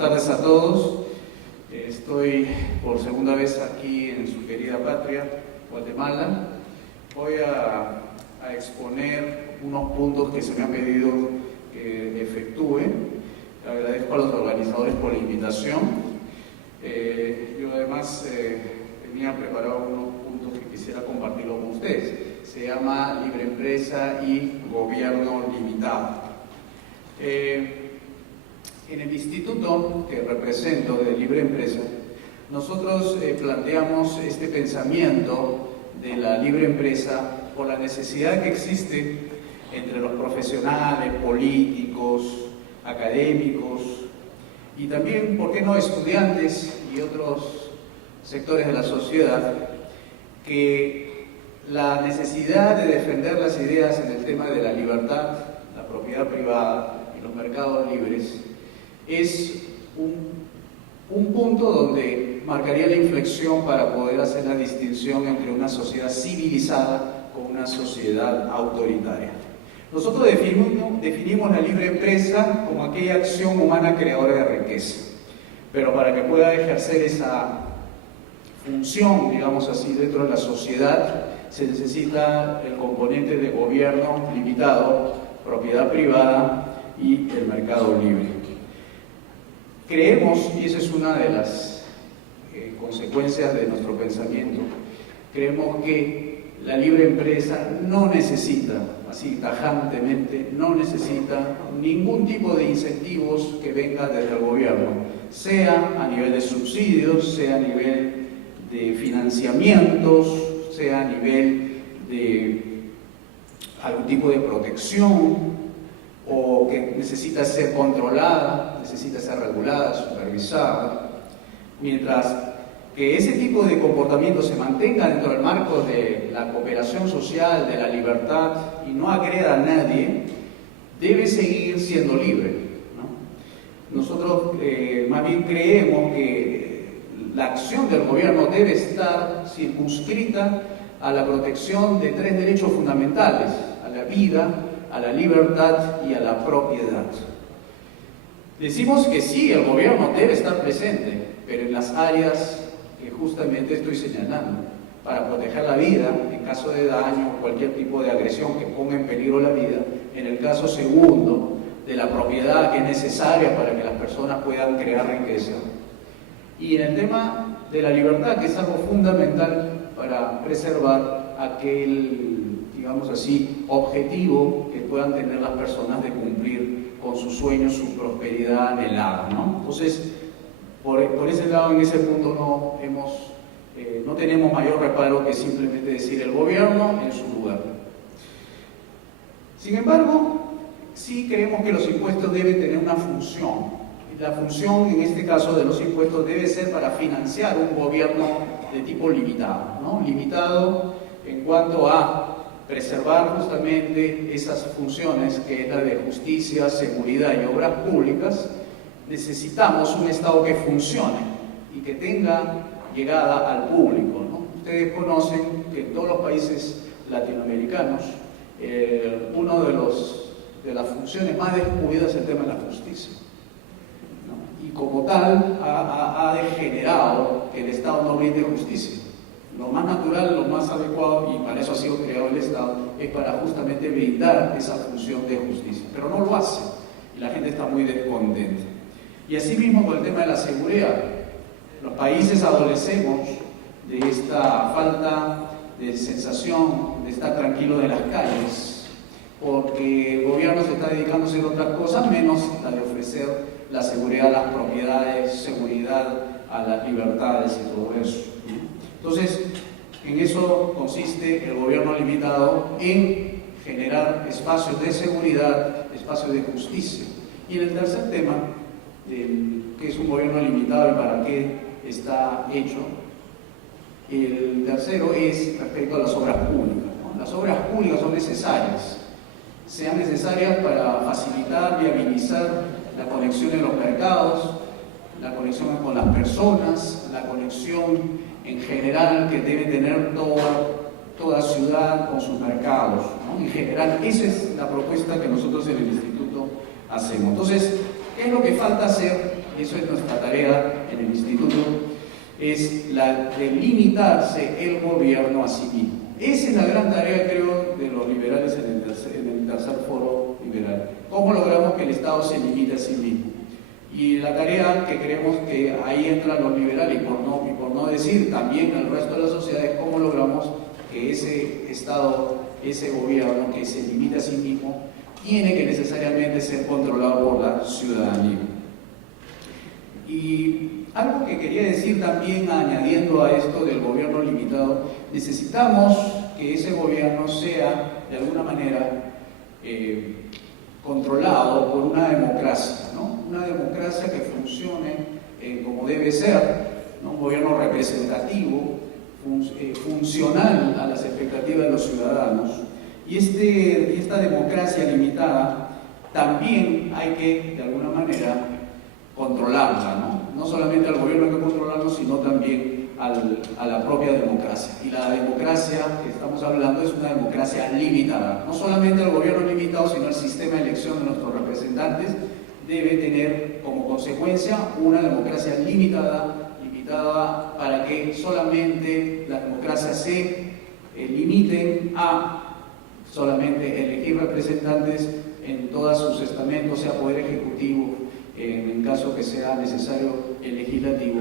tardes a todos. Estoy por segunda vez aquí en su querida patria, Guatemala. Voy a exponer unos puntos que se me han pedido que efectúe. Agradezco a los organizadores por la invitación. Yo además tenía preparado unos puntos que quisiera compartirlo con ustedes. Se llama Libre Empresa y Gobierno Limitado. En el instituto que represento de Libre Empresa, nosotros planteamos este pensamiento de la libre empresa por la necesidad que existe entre los profesionales, políticos, académicos y también, ¿por qué no?, estudiantes y otros sectores de la sociedad, que la necesidad de defender las ideas en el tema de la libertad, la propiedad privada y los mercados libres es un punto donde marcaría la inflexión para poder hacer la distinción entre una sociedad civilizada con una sociedad autoritaria. Nosotros definimos la libre empresa como aquella acción humana creadora de riqueza, pero para que pueda ejercer esa función, digamos así, dentro de la sociedad, se necesita el componente de gobierno limitado, propiedad privada y el mercado libre. Creemos, y esa es una de las consecuencias de nuestro pensamiento, creemos que la libre empresa no necesita, así tajantemente, no necesita ningún tipo de incentivos que venga desde el gobierno, sea a nivel de subsidios, sea a nivel de financiamientos, sea a nivel de algún tipo de protección, o que necesita ser controlada, necesita ser regulada, supervisada, mientras que ese tipo de comportamiento se mantenga dentro del marco de la cooperación social, de la libertad y no agreda a nadie, debe seguir siendo libre, ¿no? Nosotros más bien creemos que la acción del gobierno debe estar circunscrita a la protección de tres derechos fundamentales: a la vida, a la libertad y a la propiedad. Decimos que sí, el gobierno debe estar presente, pero en las áreas que justamente estoy señalando, para proteger la vida en caso de daño o cualquier tipo de agresión que ponga en peligro la vida. En el caso segundo, de la propiedad que es necesaria para que las personas puedan crear riqueza. Y en el tema de la libertad, que es algo fundamental para preservar aquel, digamos así, objetivo que puedan tener las personas de cumplir con sus sueños, su prosperidad anhelada, ¿no? Entonces, por ese lado, en ese punto no tenemos mayor reparo que simplemente decir el gobierno en su lugar. Sin embargo, sí creemos que los impuestos deben tener una función. La función, en este caso, de los impuestos debe ser para financiar un gobierno de tipo limitado, ¿no? Limitado en cuanto a preservar justamente esas funciones, que es la de justicia, seguridad y obras públicas. Necesitamos un Estado que funcione y que tenga llegada al público, ¿no? Ustedes conocen que en todos los países latinoamericanos uno de las funciones más descuidadas es el tema de la justicia, ¿no? Y como tal ha degenerado que el Estado no brinde justicia. Lo más natural, lo más adecuado, y para eso ha sido creado el Estado, es para justamente brindar esa función de justicia, pero no lo hace y la gente está muy descontenta. Y asimismo con el tema de la seguridad, los países adolecemos de esta falta de sensación de estar tranquilo de las calles, porque el gobierno se está dedicando a hacer otras cosas menos la de ofrecer la seguridad a las propiedades, seguridad a las libertades y todo eso. Entonces, en eso consiste el gobierno limitado, en generar espacios de seguridad, espacios de justicia. Y en el tercer tema, que es un gobierno limitado y para qué está hecho, el tercero es respecto a las obras públicas, ¿no? Las obras públicas son necesarias, sean necesarias para facilitar, viabilizar la conexión en los mercados, la conexión con las personas, la conexión en general que debe tener toda ciudad con sus mercados, ¿no? En general, esa es la propuesta que nosotros en el instituto hacemos. Entonces, ¿qué es lo que falta hacer Eso es nuestra tarea en el instituto, es la de limitarse el gobierno a sí mismo. Esa es la gran tarea, creo, de los liberales en el tercer foro liberal. ¿Cómo logramos que el Estado se limite a sí mismo? Y la tarea que creemos que ahí entran los liberales, y por no decir también al resto de la sociedad, es cómo logramos que ese Estado, ese gobierno que se limite a sí mismo, tiene que necesariamente ser controlado por la ciudadanía. Y algo que quería decir también, añadiendo a esto del gobierno limitado, necesitamos que ese gobierno sea, de alguna manera, controlado por una democracia, ¿no? Una democracia que funcione como debe ser, ¿no? Un gobierno representativo, funcional a las expectativas de los ciudadanos. Y esta democracia limitada también hay que, de alguna manera, controlarla, ¿no? No solamente al gobierno hay que controlarlo, sino también a la propia democracia. Y la democracia que estamos hablando es una democracia limitada. No solamente al gobierno limitado, sino el sistema de elección de nuestros representantes debe tener como consecuencia una democracia limitada para que solamente las democracias se limiten a solamente elegir representantes en todos sus estamentos, sea poder ejecutivo, en el caso que sea necesario el legislativo.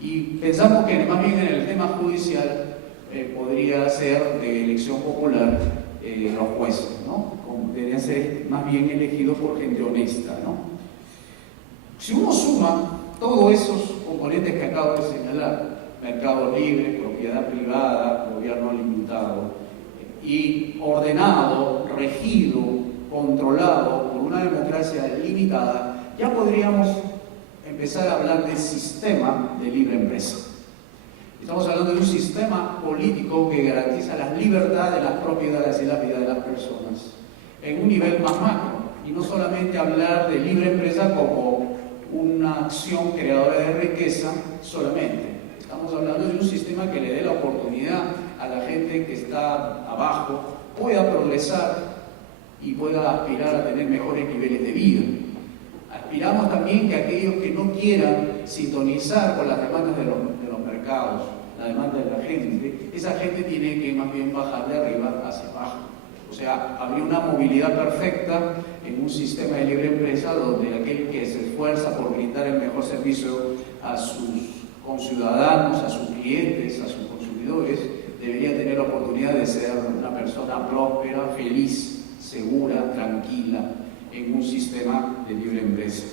Y pensamos que más bien en el tema judicial podría ser de elección popular los jueces, ¿no? Deberían ser más bien elegidos por gente honesta, ¿no? Si uno suma todos esos componentes que acabo de señalar, mercado libre, propiedad privada, gobierno limitado y ordenado, regido, controlado por una democracia limitada, ya podríamos empezar a hablar del sistema de libre empresa. Estamos hablando de un sistema político que garantiza las libertades, las propiedades y la vida de las personas en un nivel más macro, y no solamente hablar de libre empresa como una acción creadora de riqueza solamente. Estamos hablando de un sistema que le dé la oportunidad a la gente que está abajo, pueda progresar y pueda aspirar a tener mejores niveles de vida. Aspiramos también que aquellos que no quieran sintonizar con las demandas de los mercados, la demanda de la gente, esa gente tiene que más bien bajar de arriba hacia abajo. O sea, habría una movilidad perfecta en un sistema de libre empresa donde aquel que se esfuerza por brindar el mejor servicio a sus conciudadanos, a sus clientes, a sus consumidores, debería tener la oportunidad de ser una persona próspera, feliz, segura, tranquila, en un sistema de libre empresa.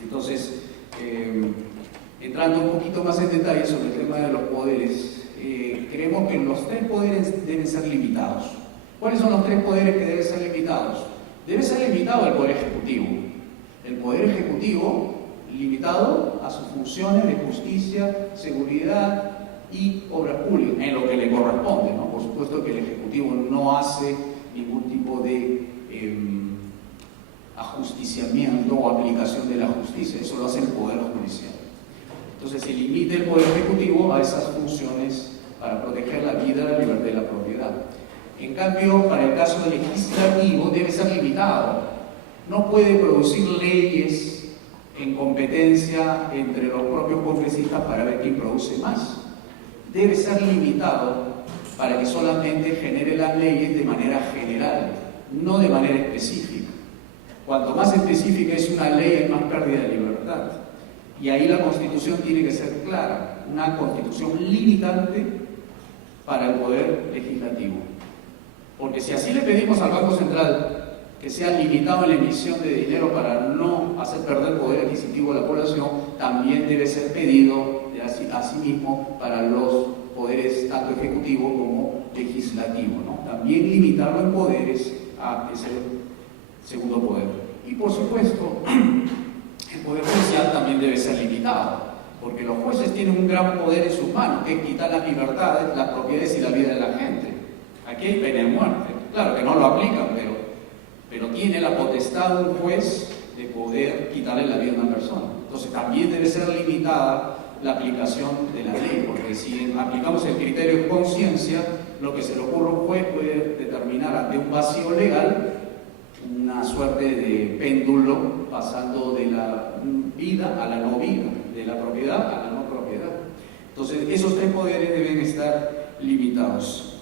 Entonces, entrando un poquito más en detalle sobre el tema de los poderes, creemos que los tres poderes deben ser limitados. ¿Cuáles son los tres poderes que deben ser limitados? Debe ser limitado el Poder Ejecutivo. El Poder Ejecutivo limitado a sus funciones de justicia, seguridad y obras públicas, en lo que le corresponde, ¿no? Por supuesto que el Ejecutivo no hace ningún tipo de ajusticiamiento o aplicación de la justicia, eso lo hace el Poder Judicial. Entonces se limita el Poder Ejecutivo a esas funciones para proteger la vida, la libertad y la propiedad. En cambio, para el caso legislativo debe ser limitado. No puede producir leyes en competencia entre los propios congresistas para ver quién produce más. Debe ser limitado para que solamente genere las leyes de manera general, no de manera específica. Cuanto más específica es una ley, hay más pérdida de libertad. Y ahí la Constitución tiene que ser clara, una Constitución limitante para el Poder Legislativo. Porque si así le pedimos al Banco Central que sea limitado en la emisión de dinero para no hacer perder poder adquisitivo a la población, también debe ser pedido a sí mismo para los poderes tanto ejecutivo como legislativo, ¿no? También limitarlo en poderes a ese segundo poder. Y por supuesto, el Poder Judicial también debe ser limitado, porque los jueces tienen un gran poder en sus manos, que es quitar las libertades, las propiedades y la vida de la gente. Aquí hay pena de muerte. Claro que no lo aplican, pero tiene la potestad un juez de poder quitarle la vida a una persona. Entonces también debe ser limitada la aplicación de la ley, porque si aplicamos el criterio de conciencia, lo que se le ocurre a un juez puede determinar ante un vacío legal una suerte de péndulo pasando de vida a la no vida, de la propiedad a la no propiedad. Entonces, esos tres poderes deben estar limitados.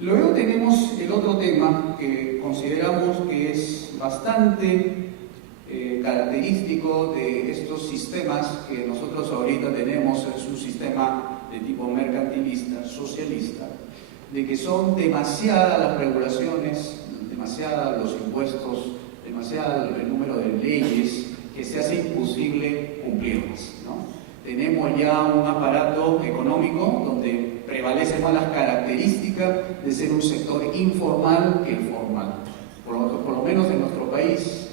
Luego tenemos el otro tema que consideramos que es bastante característico de estos sistemas que nosotros ahorita tenemos. Es un sistema de tipo mercantilista, socialista, de que son demasiadas las regulaciones, demasiadas los impuestos, demasiado el número de leyes que se hace imposible cumplirlas, ¿no? Tenemos ya un aparato económico donde prevalecen más las características de ser un sector informal que el formal. Por lo menos en nuestro país,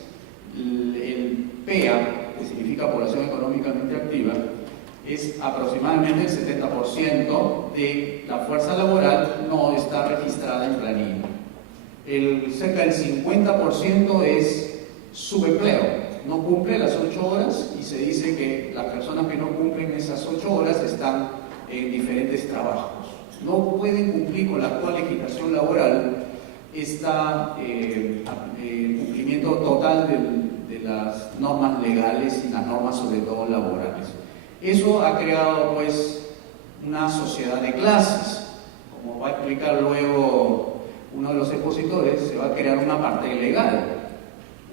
el PEA, que significa población económicamente activa, es aproximadamente el 70% de la fuerza laboral no está registrada en planilla. Cerca del 50% es subempleo, no cumple las 8 horas y se dice que las personas que no cumplen esas 8 horas están en diferentes trabajos. No pueden cumplir con la actual legislación laboral el cumplimiento total de las normas legales y las normas sobre todo laborales. Eso ha creado pues una sociedad de clases. Como va a explicar luego uno de los expositores, se va a crear una parte legal,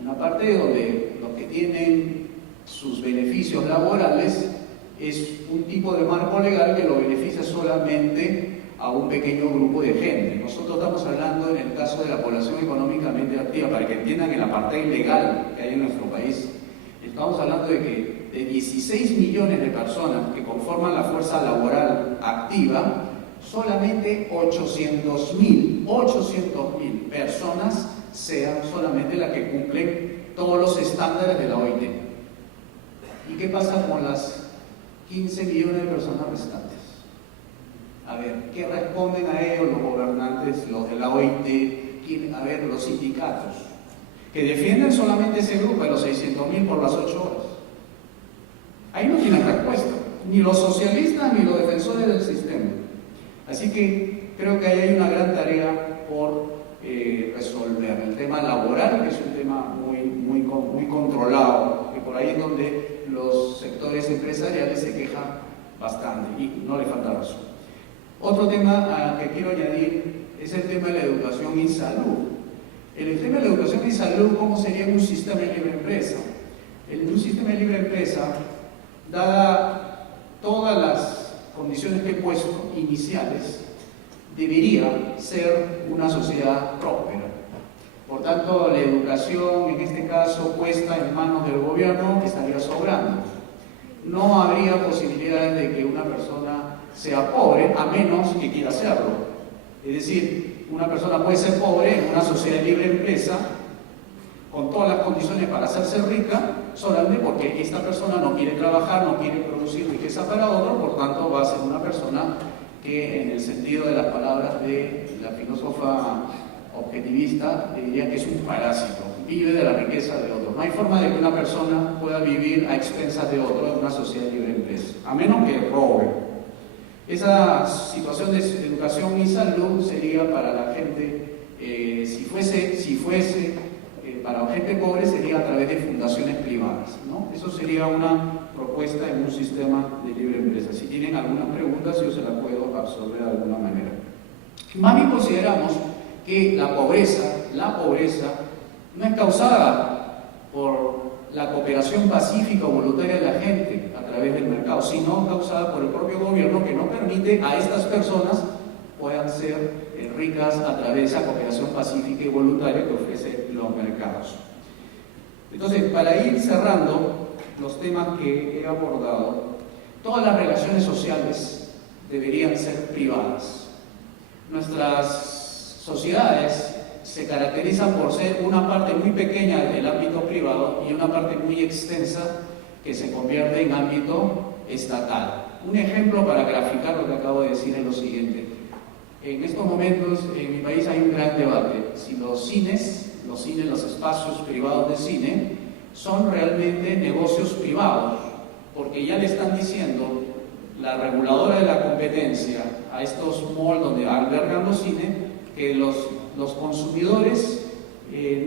una parte donde los que tienen sus beneficios laborales es un tipo de marco legal que lo beneficia solamente a un pequeño grupo de gente. Nosotros estamos hablando en el caso de la población económicamente activa, para que entiendan el apartheid legal que hay en nuestro país. Estamos hablando de que de 16 millones de personas que conforman la fuerza laboral activa, solamente 800.000 personas sean solamente las que cumplen todos los estándares de la OIT. ¿Y qué pasa con las 15 millones de personas restantes? A ver, ¿qué responden a ellos los gobernantes, los de la OIT? A ver, los sindicatos, que defienden solamente ese grupo de los 600.000 por las 8 horas. Ahí no tienen respuesta, ni los socialistas ni los defensores del sistema. Así que creo que ahí hay una gran tarea por resolver. El tema laboral, que es un tema muy controlado, que por ahí es donde los sectores empresariales se quejan bastante y no le falta razón. Otro tema que quiero añadir es el tema de la educación y salud. El tema de la educación y salud, ¿cómo sería en un sistema de libre empresa? En un sistema de libre empresa, dada todas las condiciones que he puesto iniciales, debería ser una sociedad próspera. Por tanto, la educación, en este caso, puesta en manos del gobierno, estaría sobrando. No habría posibilidades de que una persona sea pobre, a menos que quiera serlo. Es decir, una persona puede ser pobre en una sociedad de libre empresa, con todas las condiciones para hacerse rica, solamente porque esta persona no quiere trabajar, no quiere producir riqueza para otro, por tanto va a ser una persona que, en el sentido de las palabras de la filósofa objetivista, diría que es un parásito, vive de la riqueza de otro. No hay forma de que una persona pueda vivir a expensas de otro en una sociedad de libre empresa, a menos que robe. Esa situación de educación y salud sería para la gente, si fuese para gente pobre, sería a través de fundaciones privadas, ¿no? Eso sería una propuesta en un sistema de libre empresa. Si tienen algunas preguntas, yo se las puedo absorber de alguna manera. Más bien consideramos que la pobreza no es causada por la cooperación pacífica o voluntaria de la gente a través del mercado, sino causada por el propio gobierno, que no permite a estas personas puedan ser ricas a través de esa cooperación pacífica y voluntaria que ofrecen los mercados. Entonces, para ir cerrando los temas que he abordado, todas las relaciones sociales deberían ser privadas. Nuestras sociedades se caracterizan por ser una parte muy pequeña del ámbito privado y una parte muy extensa que se convierte en ámbito estatal. Un ejemplo para graficar lo que acabo de decir es lo siguiente. En estos momentos en mi país hay un gran debate si los cines, los espacios privados de cine, son realmente negocios privados, porque ya le están diciendo la reguladora de la competencia a estos malls donde albergan los cines que los consumidores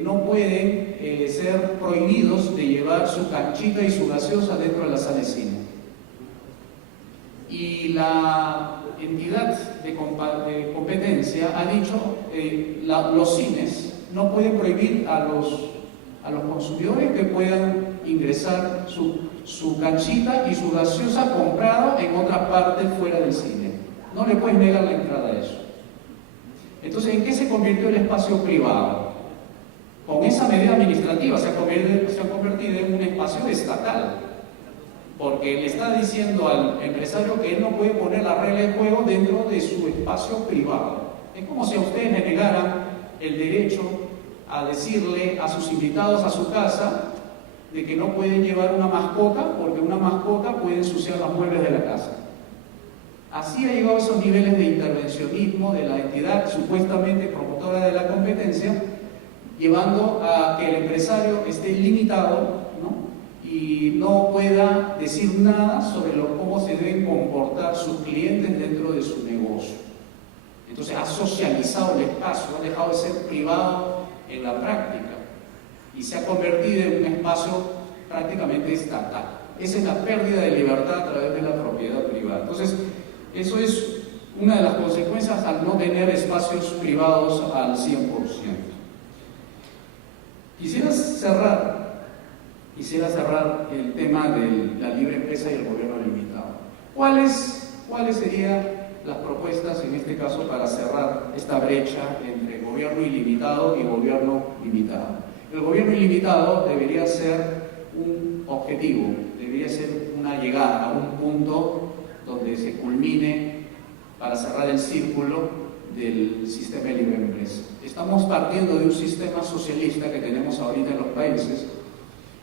no pueden ser prohibidos de llevar su canchita y su gaseosa dentro de la sala de cine. Y la entidad de competencia ha dicho los cines no pueden prohibir a los consumidores que puedan ingresar su canchita y su gaseosa comprado en otra parte fuera del cine. No le puedes negar la entrada a eso. Entonces, ¿en qué se convirtió el espacio privado? Con esa medida administrativa se ha convertido en un espacio estatal, porque le está diciendo al empresario que él no puede poner la regla de juego dentro de su espacio privado. Es como si a ustedes le negaran el derecho a decirle a sus invitados a su casa de que no pueden llevar una mascota porque una mascota puede ensuciar los muebles de la casa. Así ha llegado a esos niveles de intervencionismo de la entidad supuestamente promotora de la competencia, llevando a que el empresario esté limitado, ¿no? Y no pueda decir nada sobre cómo se deben comportar sus clientes dentro de su negocio. Entonces ha socializado el espacio, ha dejado de ser privado en la práctica y se ha convertido en un espacio prácticamente estatal. Esa es la pérdida de libertad a través de la propiedad privada. Entonces, eso es una de las consecuencias al no tener espacios privados al 100%. Quisiera cerrar el tema de la libre empresa y el gobierno limitado. ¿Cuáles serían las propuestas en este caso para cerrar esta brecha entre gobierno ilimitado y gobierno limitado? El gobierno ilimitado debería ser un objetivo, debería ser una llegada a un punto donde se culmine para cerrar el círculo del sistema de libre empresa. Estamos partiendo de un sistema socialista que tenemos ahorita en los países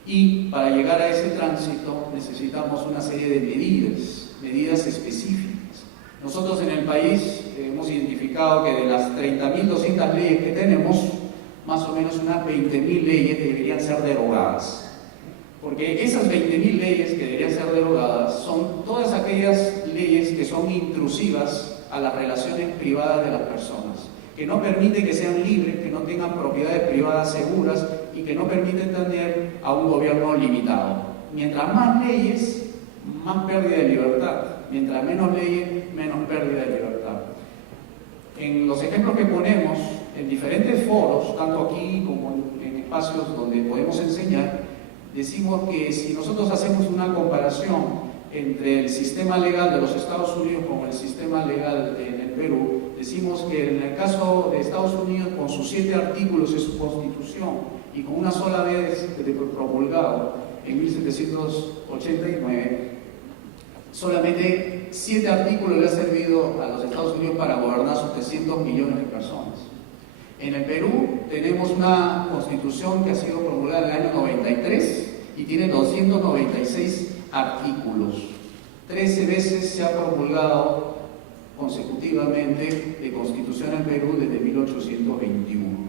y para llegar a ese tránsito necesitamos una serie de medidas específicas. Nosotros en el país hemos identificado que de las 30.200 leyes que tenemos, más o menos unas 20.000 leyes deberían ser derogadas. Porque esas 20.000 leyes que deberían ser derogadas son todas aquellas leyes que son intrusivas a las relaciones privadas de las personas, que no permiten que sean libres, que no tengan propiedades privadas seguras y que no permiten tener a un gobierno limitado. Mientras más leyes, más pérdida de libertad. Mientras menos leyes, menos pérdida de libertad. En los ejemplos que ponemos, en diferentes foros, tanto aquí como en espacios donde podemos enseñar, decimos que si nosotros hacemos una comparación entre el sistema legal de los Estados Unidos con el sistema legal en el Perú, decimos que en el caso de Estados Unidos, con sus 7 artículos de su constitución y con una sola vez promulgado en 1789, solamente 7 artículos le ha servido a los Estados Unidos para gobernar sus 300 millones de personas. En el Perú tenemos una constitución que ha sido promulgada en el año 93 y tiene 296 artículos. 13 veces se ha promulgado consecutivamente de constitución en Perú desde 1821.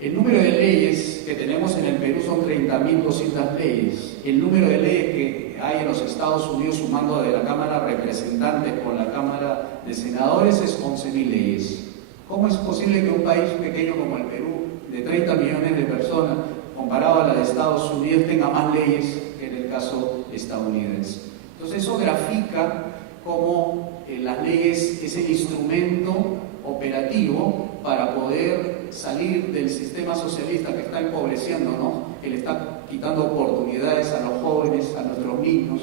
El número de leyes que tenemos en el Perú son 30.200 leyes. El número de leyes que hay en los Estados Unidos, sumando de la Cámara de Representantes con la Cámara de Senadores, es 11.000 leyes. ¿Cómo es posible que un país pequeño como el Perú, de 30 millones de personas, comparado a la de Estados Unidos, tenga más leyes que en el caso estadounidense? Entonces eso grafica cómo las leyes es el instrumento operativo para poder salir del sistema socialista que está empobreciéndonos, que le está quitando oportunidades a los jóvenes, a nuestros niños,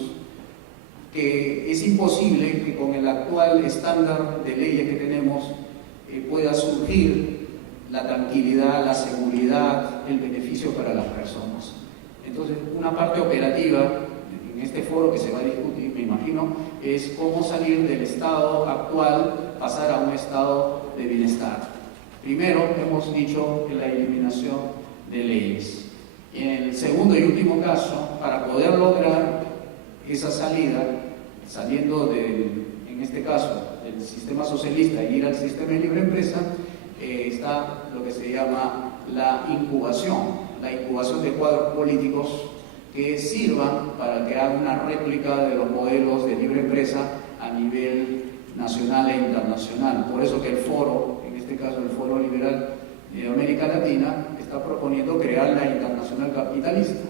que es imposible que con el actual estándar de leyes que tenemos pueda surgir la tranquilidad, la seguridad, el beneficio para las personas. Entonces, una parte operativa en este foro que se va a discutir, me imagino, es cómo salir del estado actual, pasar a un estado de bienestar. Primero, hemos dicho que la eliminación de leyes. En el segundo y último caso, para poder lograr esa salida, saliendo en este caso, del sistema socialista y ir al sistema de libre empresa, está lo que se llama la incubación de cuadros políticos que sirvan para crear una réplica de los modelos de libre empresa a nivel nacional e internacional. Por eso que el foro, en este caso el Foro Liberal de América Latina, está proponiendo crear la Internacional Capitalista,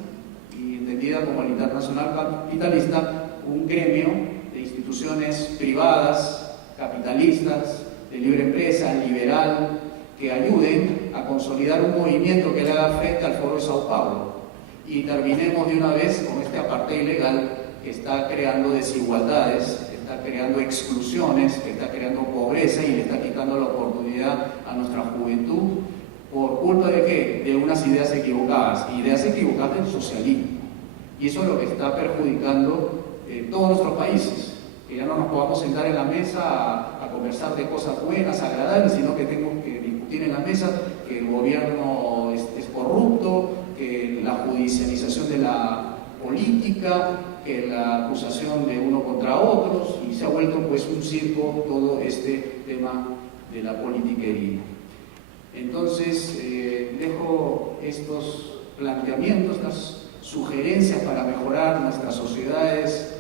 y entendida como la Internacional Capitalista, un gremio de instituciones privadas, capitalistas, de libre empresa, liberal, que ayuden a consolidar un movimiento que le haga frente al Foro de Sao Paulo. Y terminemos de una vez con este apartheid ilegal que está creando desigualdades, que está creando exclusiones, que está creando pobreza y le está quitando la oportunidad a nuestra juventud. ¿Por culpa de qué? De unas ideas equivocadas del socialismo. Y eso es lo que está perjudicando todos nuestros países. Que ya no nos podamos sentar en la mesa a conversar de cosas buenas, agradables, sino que tenemos que discutir en la mesa que el gobierno es corrupto, que la judicialización de la política, que la acusación de uno contra otros, y se ha vuelto pues un circo todo este tema de la politiquería. Entonces, dejo estos planteamientos, estas sugerencias para mejorar nuestras sociedades,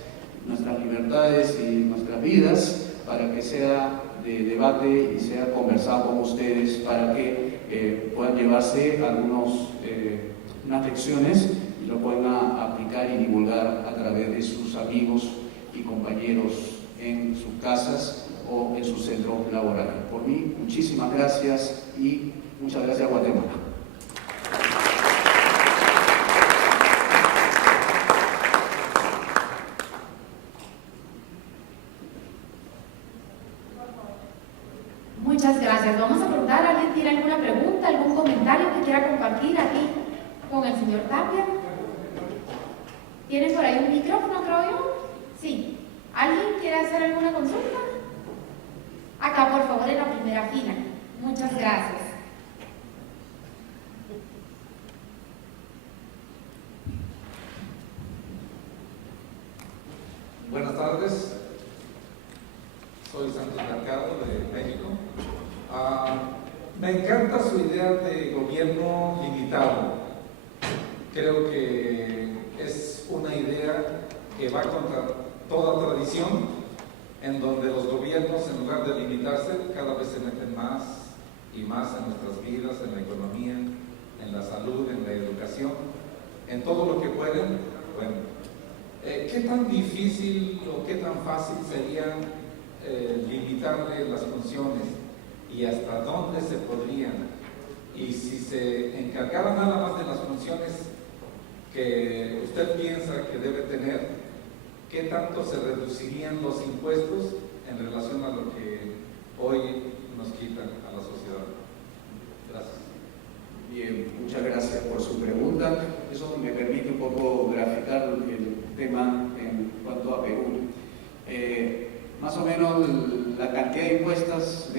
nuestras libertades y nuestras vidas, para que sea de debate y sea conversado con ustedes, para que puedan llevarse unas lecciones y lo puedan aplicar y divulgar a través de sus amigos y compañeros en sus casas o en sus centros laborales. Por mí, muchísimas gracias y muchas gracias, Guatemala. Muchas gracias. Vamos a preguntar, ¿alguien tiene alguna pregunta, algún comentario que quiera compartir aquí con el señor Tapia? ¿Tiene por ahí un micrófono, creo yo? Sí. ¿Alguien quiere hacer alguna consulta? Acá, por favor, en la primera fila. Muchas gracias. Buenas tardes. Soy Santos Mercado de México. Me encanta su idea de gobierno limitado. Creo que es una idea que va contra toda tradición, en donde los gobiernos, en lugar de limitarse, cada vez se meten más y más en nuestras vidas, en la economía, en la salud, en la educación, en todo lo que pueden. Bueno, ¿qué tan difícil o qué tan fácil sería limitarle las funciones y hasta dónde se podrían? Y si se encargara nada más de las funciones que usted piensa que debe tener, ¿qué tanto se reducirían los impuestos en relación a lo que hoy nos quitan a la sociedad? Gracias. Bien, muchas gracias por su pregunta. Eso me permite un poco graficar el tema en cuanto a Perú. Más o menos la cantidad de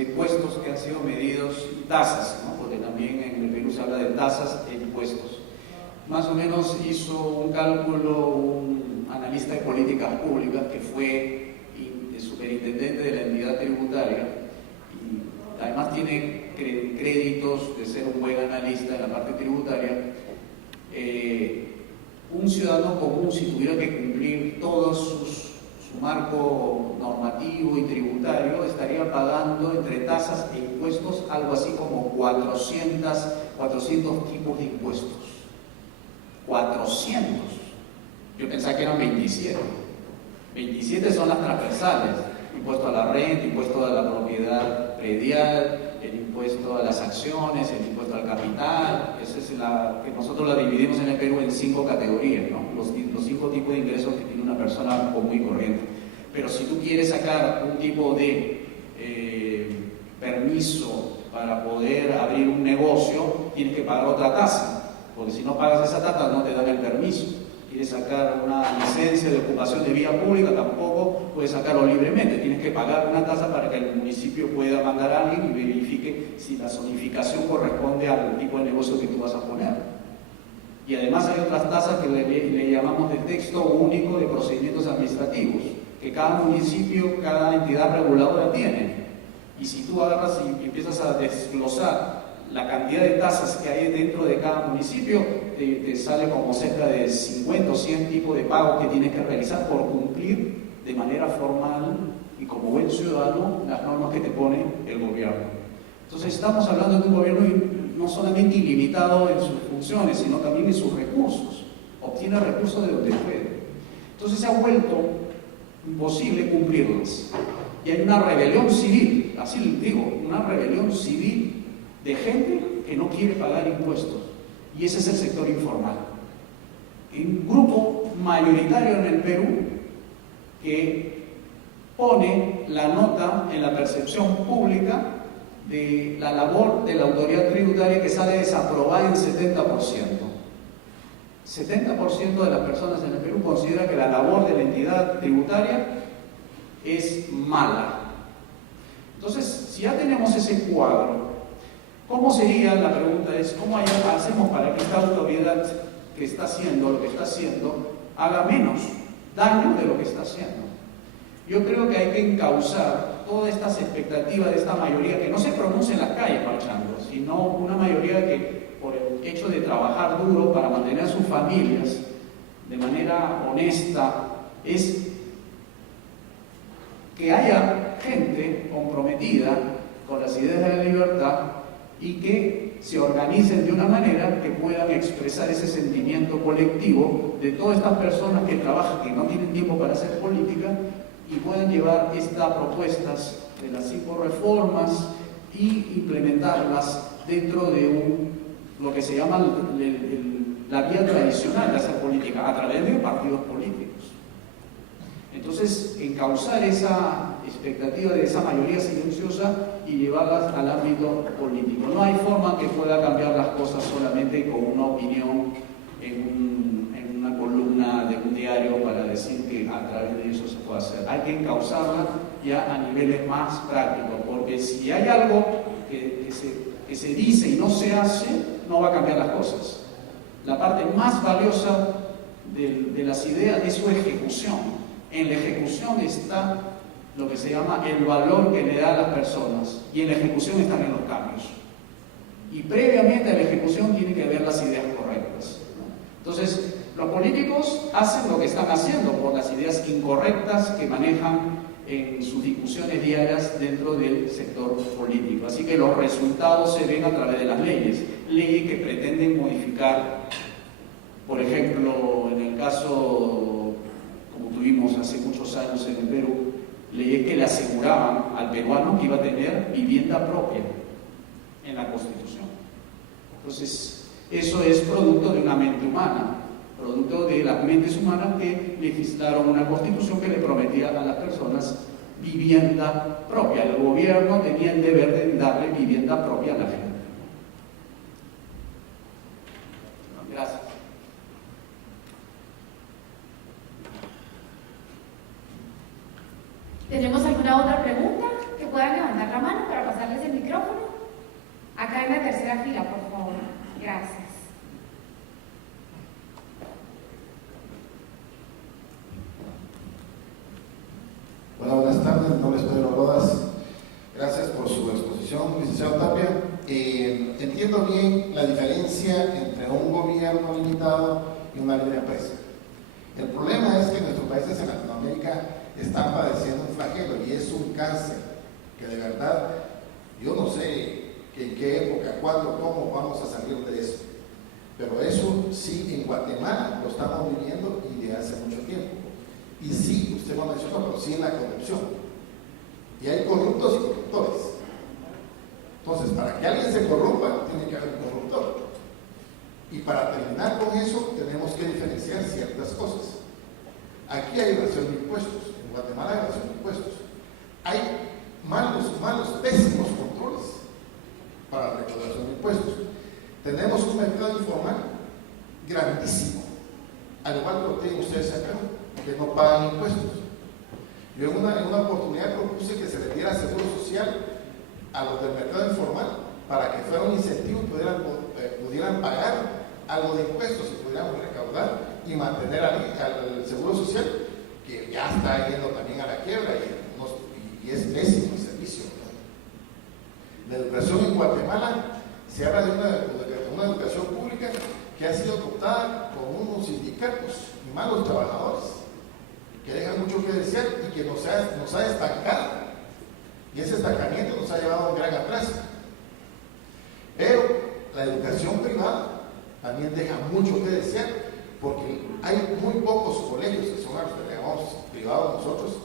impuestos que han sido medidos, tasas, ¿no? Porque también en el Perú se habla de tasas e impuestos. Más o menos hizo un cálculo un analista de políticas públicas que fue superintendente de la entidad tributaria y además tiene créditos de ser un buen analista en la parte tributaria. Un ciudadano común, si tuviera que cumplir todo su marco normativo y tributario, estaría pagando entre tasas e impuestos algo así como 400 tipos de impuestos. 400. Yo pensaba que eran 27. 27 son las transversales: impuesto a la renta, impuesto a la propiedad predial, el impuesto a las acciones, el impuesto al capital. Esa es que nosotros la dividimos en el Perú en 5 categorías, ¿no? Los 5 tipos de ingresos que tiene una persona común y corriente. Pero si tú quieres sacar un tipo de permiso para poder abrir un negocio, tienes que pagar otra tasa, porque si no pagas esa tasa no te dan el permiso. Quieres sacar una licencia de ocupación de vía pública, tampoco puedes sacarlo libremente, tienes que pagar una tasa para que el municipio pueda mandar a alguien y verifique si la zonificación corresponde al tipo de negocio que tú vas a poner. Y además hay otras tasas que le llamamos de texto único de procedimientos administrativos, que cada municipio, cada entidad reguladora tiene. Y si tú agarras y empiezas a desglosar la cantidad de tasas que hay dentro de cada municipio, te sale como cerca de 50 o 100 tipos de pagos que tienes que realizar por cumplir de manera formal y como buen ciudadano las normas que te pone el gobierno. Entonces estamos hablando de un gobierno no solamente ilimitado en sus funciones, sino también en sus recursos. Obtiene recursos de donde puede. Entonces se ha vuelto imposible cumplirlas. Y hay una rebelión civil, así les digo, una rebelión civil de gente que no quiere pagar impuestos. Y ese es el sector informal. Un grupo mayoritario en el Perú que pone la nota en la percepción pública de la labor de la autoridad tributaria que sale desaprobada en 70%. 70% de las personas en el Perú considera que la labor de la entidad tributaria es mala. Entonces, si ya tenemos ese cuadro, ¿cómo sería? La pregunta es, ¿cómo hacemos para que esta autoridad que está haciendo lo que está haciendo haga menos daño de lo que está haciendo? Yo creo que hay que encauzar todas estas expectativas de esta mayoría que no se pronuncia en las calles marchando, sino una mayoría que, por el hecho de trabajar duro para mantener a sus familias de manera honesta, es que haya gente comprometida con las ideas de la libertad y que se organicen de una manera que puedan expresar ese sentimiento colectivo de todas estas personas que trabajan, que no tienen tiempo para hacer política, y puedan llevar estas propuestas de las 5 reformas y implementarlas dentro de lo que se llama la vía tradicional de hacer política, a través de partidos políticos. Entonces, encauzar esa expectativa de esa mayoría silenciosa y llevarlas al ámbito político. No hay forma que pueda cambiar las cosas solamente con una opinión en una columna de un diario para decir que a través de eso se puede hacer. Hay que encauzarla ya a niveles más prácticos, porque si hay algo que se dice y no se hace, no va a cambiar las cosas. La parte más valiosa de las ideas es su ejecución. En la ejecución está lo que se llama el valor que le da a las personas, y en la ejecución están en los cambios. Y previamente a la ejecución tienen que haber las ideas correctas, ¿no? Entonces, los políticos hacen lo que están haciendo por las ideas incorrectas que manejan en sus discusiones diarias dentro del sector político. Así que los resultados se ven a través de las leyes que pretenden modificar, por ejemplo, en el caso, como tuvimos hace muchos años en el Perú, leyes que le aseguraban al peruano que iba a tener vivienda propia en la Constitución. Entonces, eso es producto de una mente humana, producto de las mentes humanas que legislaron una Constitución que le prometía a las personas vivienda propia. El gobierno tenía el deber de darle vivienda propia a la gente. Gracias. ¿Tenemos alguna otra pregunta? Que puedan levantar la mano para pasarles el micrófono. Acá en la tercera fila, por favor. Gracias. Bueno, buenas tardes, mi nombre es Pedro Rodas. Gracias por su exposición, licenciado Tapia. Entiendo bien la diferencia entre un gobierno limitado y una libre empresa. El problema es que nuestros países en Latinoamérica están padeciendo un flagelo y es un cáncer que de verdad yo no sé en qué época, cuándo, cómo vamos a salir de eso. Pero eso sí, en Guatemala lo estamos viviendo y de hace mucho tiempo. Y sí, usted lo mencionó, pero sí en la corrupción. Y hay corruptos y corruptores. Entonces, para que alguien se corrompa, tiene que haber un corruptor. Y para terminar con eso, tenemos que diferenciar ciertas cosas. Aquí hay evasión de impuestos. En Guatemala hay evasión de impuestos. Hay malos, pésimos controles para la recaudación de impuestos. Tenemos un mercado informal grandísimo, al igual que lo tienen ustedes acá, que no pagan impuestos. Yo en una oportunidad propuse que se les diera seguro social a los del mercado informal para que fuera un incentivo y pudieran pagar algo de impuestos y pudiéramos recaudar y mantener al seguro social, que ya está yendo también a la quiebra y es pésimo el servicio. La educación en Guatemala se habla de una educación pública que ha sido adoptada con unos sindicatos y malos trabajadores que dejan mucho que desear y que nos ha estancado, y ese estancamiento nos ha llevado a un gran atraso. Pero La educación privada también deja mucho que desear, porque hay muy pocos colegios que son a los que llamamos privados nosotros,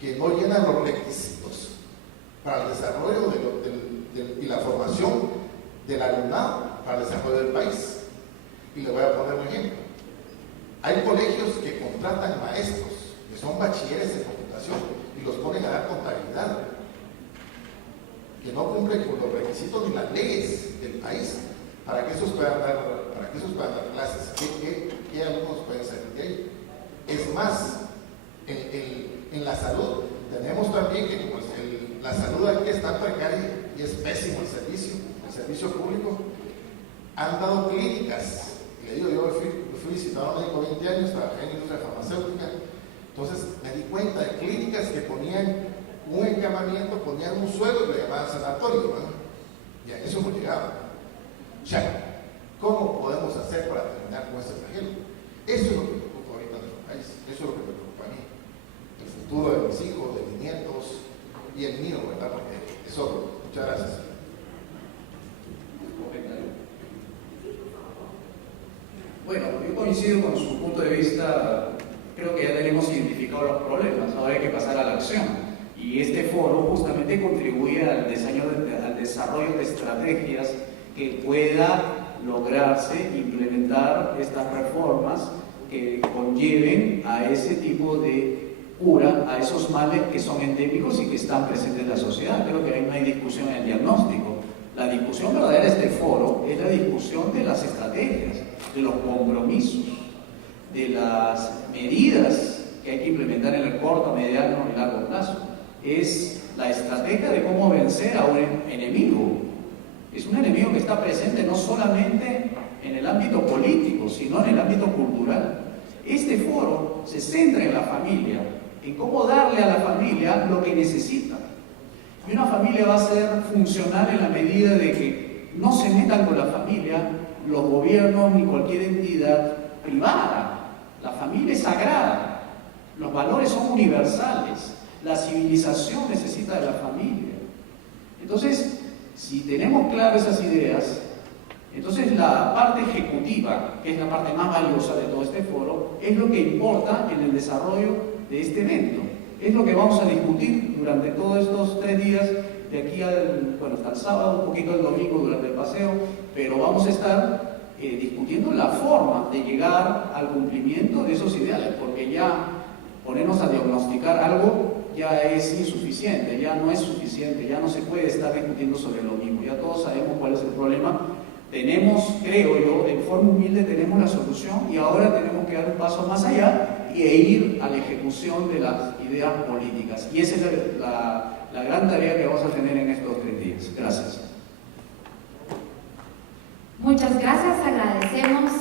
que no llenan los requisitos para el desarrollo y la formación del alumnado para el desarrollo del país. Y le voy a poner un ejemplo. Hay colegios que contratan maestros que son bachilleres en computación y los ponen a dar contabilidad, que no cumplen con los requisitos ni las leyes del país para que esos puedan dar clases. ¿Qué alumnos pueden salir de ahí? Es más, en la salud tenemos también que como la salud aquí es tan precaria y es pésimo el servicio público, han dado clínicas. Le digo, yo fui visitador médico 20 años, trabajé en la industria farmacéutica, entonces me di cuenta de clínicas que ponían un encamamiento, ponían un suelo y lo llamaban sanatorio, ¿no? Y a eso hemos llegado. O sea, ¿cómo podemos hacer para terminar con este flagelo? Eso es lo que me preocupa ahorita en nuestro país, eso es lo que me preocupa a mí. El futuro de mis hijos, de mis nietos y el mío, ¿verdad? Porque eso, muchas gracias. Bueno, yo coincido con su punto de vista. Creo que ya tenemos identificado los problemas, ahora hay que pasar a la acción. Y este foro justamente contribuye al desarrollo de estrategias que pueda lograrse implementar estas reformas que conlleven a ese tipo de cura, a esos males que son endémicos y que están presentes en la sociedad. Creo que ahí no hay discusión en el diagnóstico. La discusión verdadera de este foro es la discusión de las estrategias, de los compromisos, de las medidas que hay que implementar en el corto, mediano y largo plazo. Es la estrategia de cómo vencer a un enemigo. Es un enemigo que está presente no solamente en el ámbito político, sino en el ámbito cultural. Este foro se centra en la familia, en cómo darle a la familia lo que necesita. Y una familia va a ser funcional en la medida de que no se metan con la familia los gobiernos ni cualquier entidad privada. La familia es sagrada, los valores son universales, la civilización necesita de la familia. Entonces, si tenemos claras esas ideas, entonces la parte ejecutiva, que es la parte más valiosa de todo este foro, es lo que importa en el desarrollo de este evento. Es lo que vamos a discutir durante todos estos 3 días, de aquí hasta el sábado, un poquito el domingo durante el paseo, pero vamos a estar discutiendo la forma de llegar al cumplimiento de esos ideales, porque ya ponernos a diagnosticar algo ya es insuficiente, ya no es suficiente, ya no se puede estar discutiendo sobre lo mismo, ya todos sabemos cuál es el problema. Tenemos, creo yo, de forma humilde tenemos la solución y ahora tenemos que dar un paso más allá e ir a la ejecución de las ideas políticas. Y esa es la gran tarea que vamos a tener en estos 3 días. Gracias. Muchas gracias, agradecemos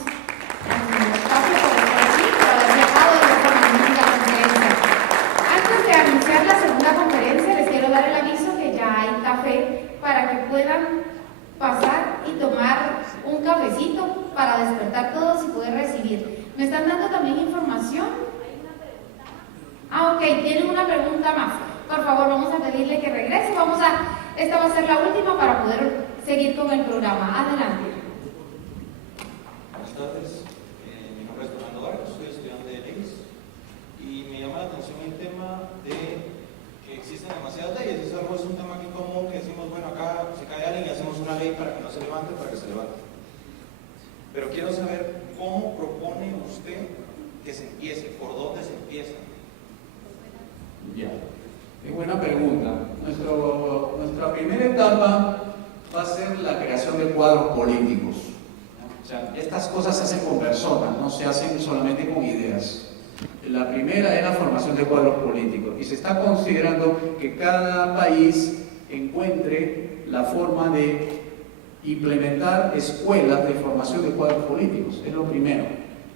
al señor Tapia por estar aquí, por haber viajado de esta magnífica conferencia. Antes de anunciar la segunda conferencia, les quiero dar el aviso que ya hay café para que puedan pasar y tomar un cafecito para despertar todos y poder recibir. ¿Me están dando también información? Ok, tienen una pregunta más. Por favor, vamos a pedirle que regrese. Esta va a ser la última para poder seguir con el programa. Adelante. Buenas tardes, mi nombre es Fernando Vargas, soy estudiante de leyes y me llama la atención el tema de que existen demasiadas leyes. Es un tema aquí común que decimos, bueno, acá se cae alguien y hacemos una ley para que no se levante, para que se levante. Pero quiero saber cómo propone usted que se empiece, por dónde se empieza. Ya, es buena pregunta. Nuestra primera etapa va a ser la creación de cuadros políticos. O sea, estas cosas se hacen con personas, no se hacen solamente con ideas. La primera es la formación de cuadros políticos y se está considerando que cada país encuentre la forma de implementar escuelas de formación de cuadros políticos. Es lo primero.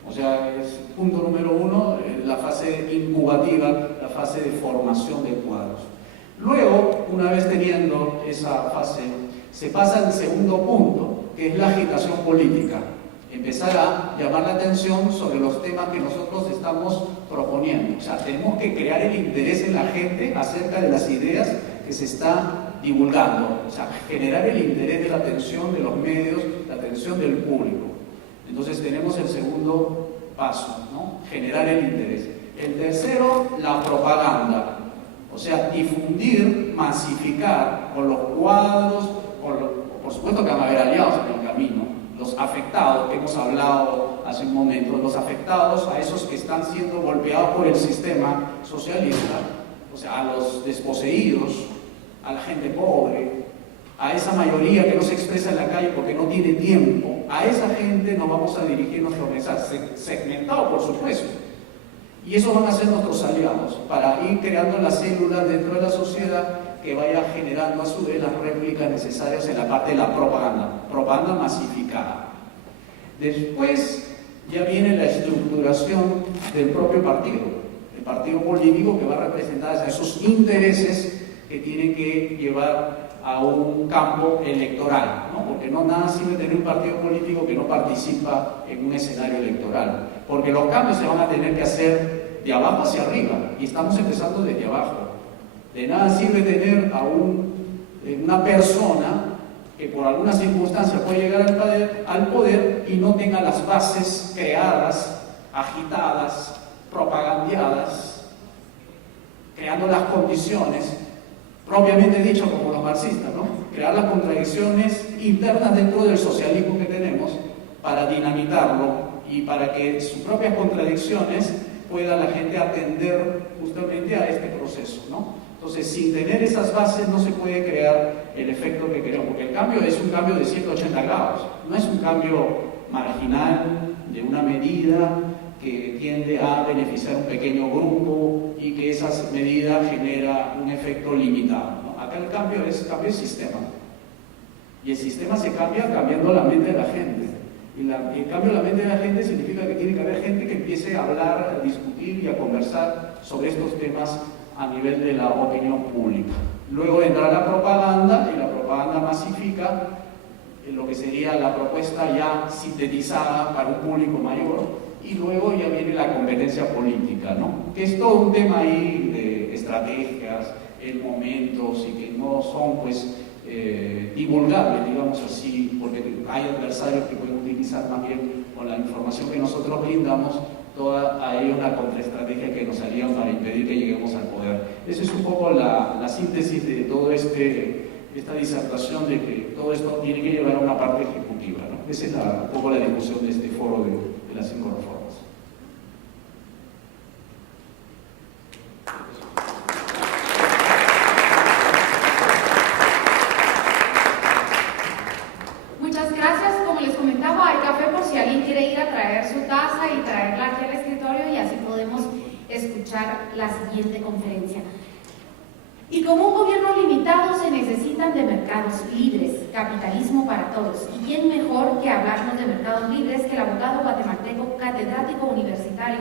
O sea, es punto número 1, la fase incubativa, la fase de formación de cuadros. Luego, una vez teniendo esa fase, se pasa al segundo punto, que es la agitación política. Empezar a llamar la atención sobre los temas que nosotros estamos proponiendo. O sea, tenemos que crear el interés en la gente acerca de las ideas que se está divulgando, o sea, generar el interés de la atención de los medios, la atención del público. Entonces tenemos el segundo paso, ¿no? Generar el interés. El tercero, la propaganda, o sea, difundir, masificar con los cuadros, por supuesto que van a haber aliados en el camino, los afectados, que hemos hablado hace un momento, los afectados, a esos que están siendo golpeados por el sistema socialista, o sea, a los desposeídos, a la gente pobre, a esa mayoría que no se expresa en la calle porque no tiene tiempo, a esa gente nos vamos a dirigir nuestro mensaje, segmentado por supuesto. Y esos van a ser nuestros aliados para ir creando las células dentro de la sociedad que vaya generando a su vez las réplicas necesarias en la parte de la propaganda masificada. Después ya viene la estructuración del propio partido, el partido político que va a representar a esos intereses que tienen que llevar a un campo electoral, ¿no? Porque no nada sirve tener un partido político que no participa en un escenario electoral, porque los cambios se van a tener que hacer de abajo hacia arriba, y estamos empezando desde abajo. De nada sirve tener a una persona que por alguna circunstancia puede llegar al poder y no tenga las bases creadas, agitadas, propagandeadas, creando las condiciones, propiamente dicho como los marxistas, ¿no? Crear las contradicciones internas dentro del socialismo que tenemos para dinamitarlo y para que sus propias contradicciones pueda la gente atender justamente a este proceso, ¿no? Entonces, sin tener esas bases no se puede crear el efecto que queremos, porque el cambio es un cambio de 180 grados, no es un cambio marginal de una medida que tiende a beneficiar a un pequeño grupo y que esa medida genera un efecto limitado, ¿no? Acá el cambio es sistema, y el sistema se cambia cambiando la mente de la gente. Y el cambio de la mente de la gente significa que tiene que haber gente que empiece a hablar, a discutir y a conversar sobre estos temas a nivel de la opinión pública. Luego entra la propaganda, y la propaganda masifica lo que sería la propuesta ya sintetizada para un público mayor, y luego ya viene la competencia política, ¿no? Que es todo un tema ahí de estrategias, en momentos, y que no son pues divulgables, digamos así, porque hay adversarios que pueden utilizar más bien con la información que nosotros brindamos, hay una contraestrategia que nos harían para impedir que lleguemos al poder. Esa es un poco la síntesis de todo esta disertación, de que todo esto tiene que llevar a una parte ejecutiva, ¿no? Esa es un poco la discusión de este foro de las 5 reformas. Muchas gracias. Como les comentaba, hay café por si alguien quiere ir a traer su taza y traerla aquí al escritorio, y así podemos escuchar la siguiente conferencia. Y como un gobierno limitado se necesitan de mercados libres, capitalismo para todos. ¿Y quién mejor que hablarnos de mercados libres que el abogado guatemalteco catedrático universitario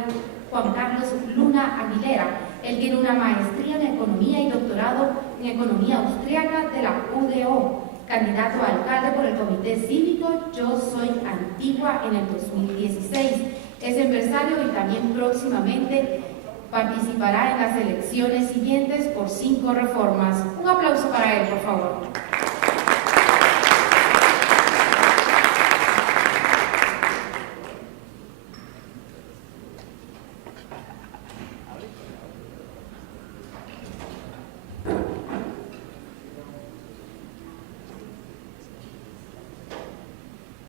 Juan Carlos Luna Aguilera? Él tiene una maestría en economía y doctorado en economía austríaca de la UDO, candidato a alcalde por el Comité Cívico Yo Soy Antigua en el 2016. Es empresario y también próximamente participará en las elecciones siguientes por 5 reformas. Un aplauso para él, por favor.